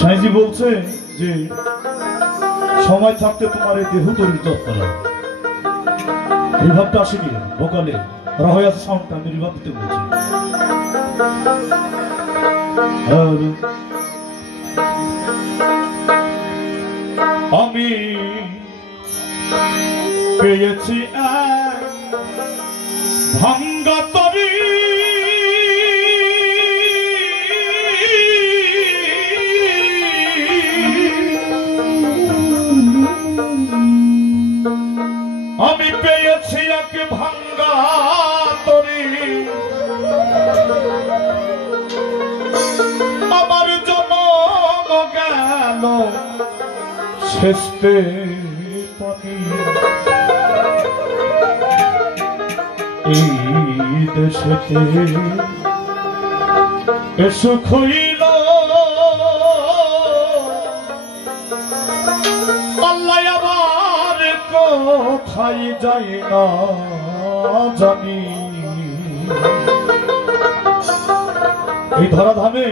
সাইজি বলছে যে সময় থাকতে তোমার এই দেহ তৈরির যত্ন নাও। রিভাবটা আসেনি ভোকালে, রহয়াস সাউন্ডটা আমি রিভাব দিতে বলছি। আমি পেয়েছি এক ভাঙ্গা তরি, আমি পেয়েছি এক ভাঙ্গা তরি, আমার জনম গেল শেষতে পানি। এই দেশেতে সুখ হইল আল্লাহ আবার কোথায় যাই না জানি। এই ধরাধামে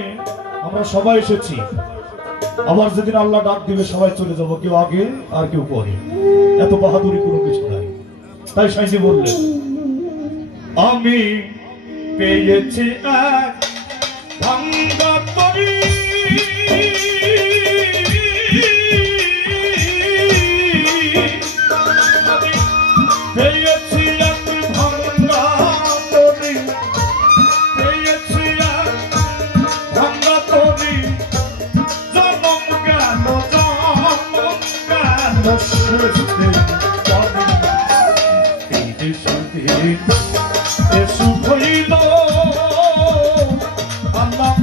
আমরা সবাই এসেছি, আবার যেদিন আল্লাহ ডাক দিবে সবাই চলে যাব, কেউ আগে আর কেউ পরে। এত বাহাদুরি কোনো কিছু নাই। তাই সাইজি বললেন আমি পেয়েছি এক ভাঙ্গা তরি, পেয়েছি এক ভাঙ্গা তরি, পেয়েছি এক ভাঙ্গা তরি, জনম গেল শেষতে পানি। এই দেশে সুখ হইল আল্লাহ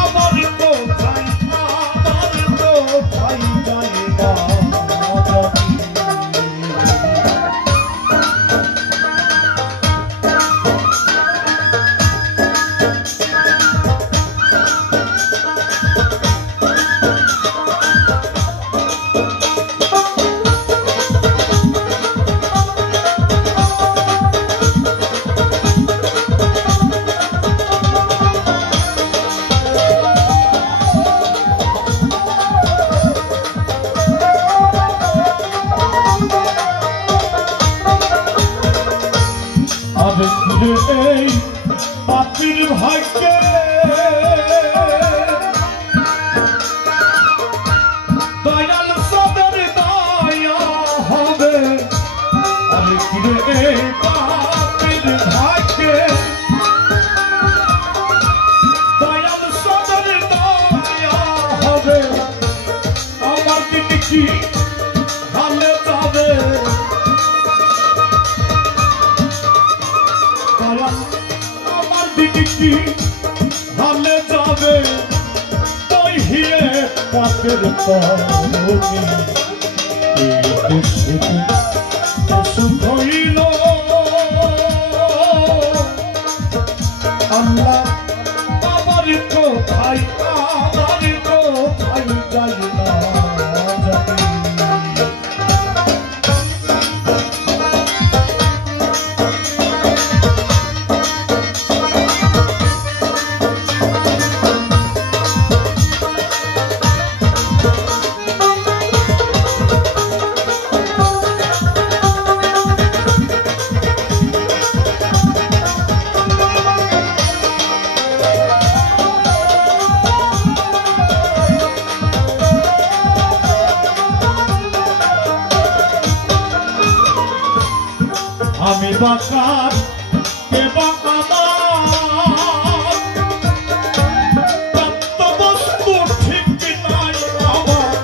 আমার কোথায়, আমার কোথায় যাই না জানি। এই পাপির ভাগ্যে দয়াল সদর দয়া হবে। আরে কিরে এই পাপির ভাগ্যে দয়াল সদর দয়া হবে। আমার দিন কি হালে যাবে, আমার দিদি কি হালে যাবে। তাই হিয়ে পাপের পানি এই দেশেতে সুখ হইল আল্লাহ আমার কোথায়, আমার কোথায় যাই না জানি। আমি বাকার কে বাকার তত্ত্ববস্তু ঠিক নাই আমার।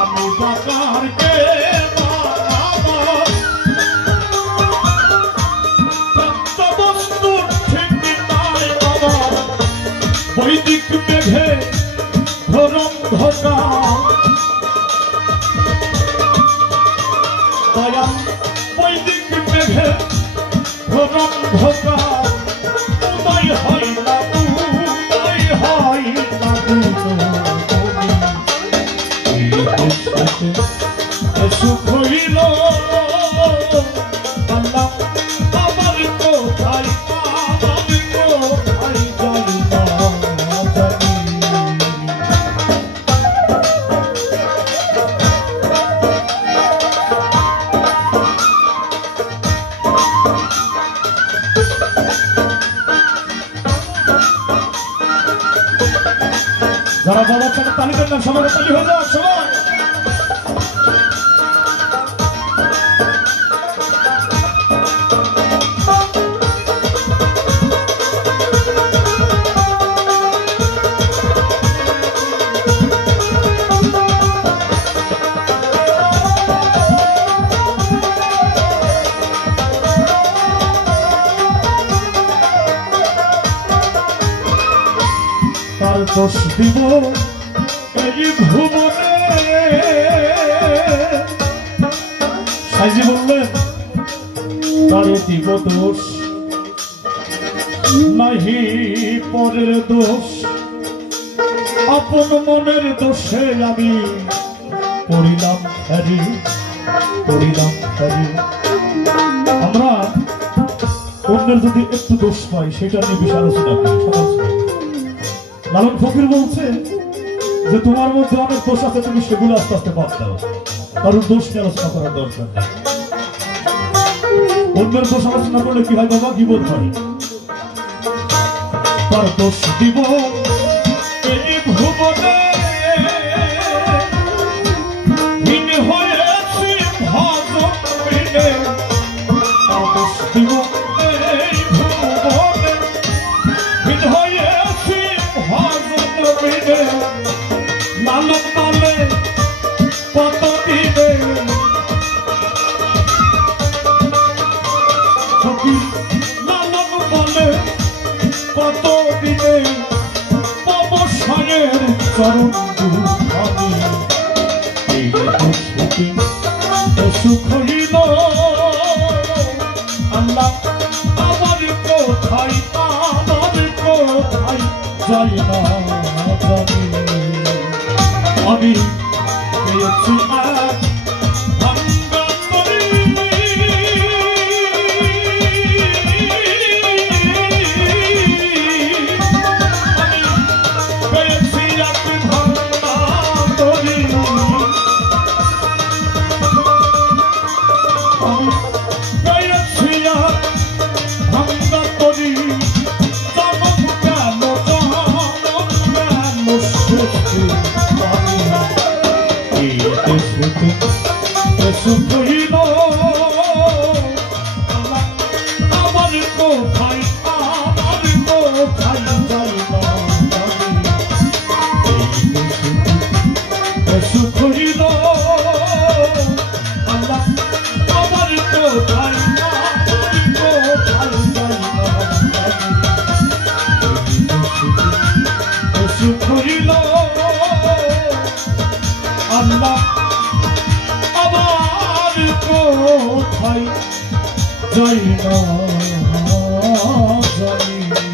আমি বাকার কে বাকার তত্ত্ববস্তু ঠিক নাই আমার। বৈদিক মেঘে ঘোরম ধোকা দয়া, বৈদিক মেঘে ঘোরম ধোকা উদয় হয় না, উদয় হয় না। সুখ হইল আল্লাহ আমার কোথায়, আমার কোথায় যাই না জানি। যারা বাবার টাকা তালি দেন না সবার তালি হয়ে যাক সবাই। তার দোষ দিব এই ভুবনে, সাইজি বললেন তারে দিব দোষ নাহি পরের দোষ, আপন মনের দোষে আমি পড়িলাম হারি, পড়িলাম হারি। আমরা অন্যের যদি একটু দোষ পাই সেটা নিয়ে বেশি আলোচনা করি, সমালোচনা। লালন ফকির বলছে যে তোমার মধ্যে অনেক দোষ আছে, তুমি সেগুলো আস্তে আস্তে বাদ দাও, কারণ দোষ নিয়ে আলোচনা করার দরকার নেই। অন্যের দোষ আলোচনা করলে কি হয় বাবা, গীবত হয়। তার দোষ দিব এই ভুবনে, হীন হয়েছি ভজনে, তার দোষ দিব এই ভুবনে, হীন হয়েছি ভজনে, লালন বলে কত দিনে, লালন বলে কত দিনে, অবসরের চরণ দুখানি, এই দোষটি সুখ হইল আল্লাহ আমার কোথায়, আমার কোথায় যাই না জানি। আমি পেয়েছি এক ভাঙ্গা তরি, আমি পেয়েছি এক ভাঙ্গা তরি, আমি পেয়েছি এক ভাঙ্গা তরি, জনম কেন জনম কেন সৃষ্টি আমি এই দেশেতে সুখ হইল আমার কোথায়, আমার কোথায় যাই না জানি, এই দেশেতে সুখ হইল আল্লাহ আমার কোথায়, আমার কোথায় যাই না জানি, এই দেশেতে সুখ হইল আল্লাহ আমার কোথায় যাই না জানি।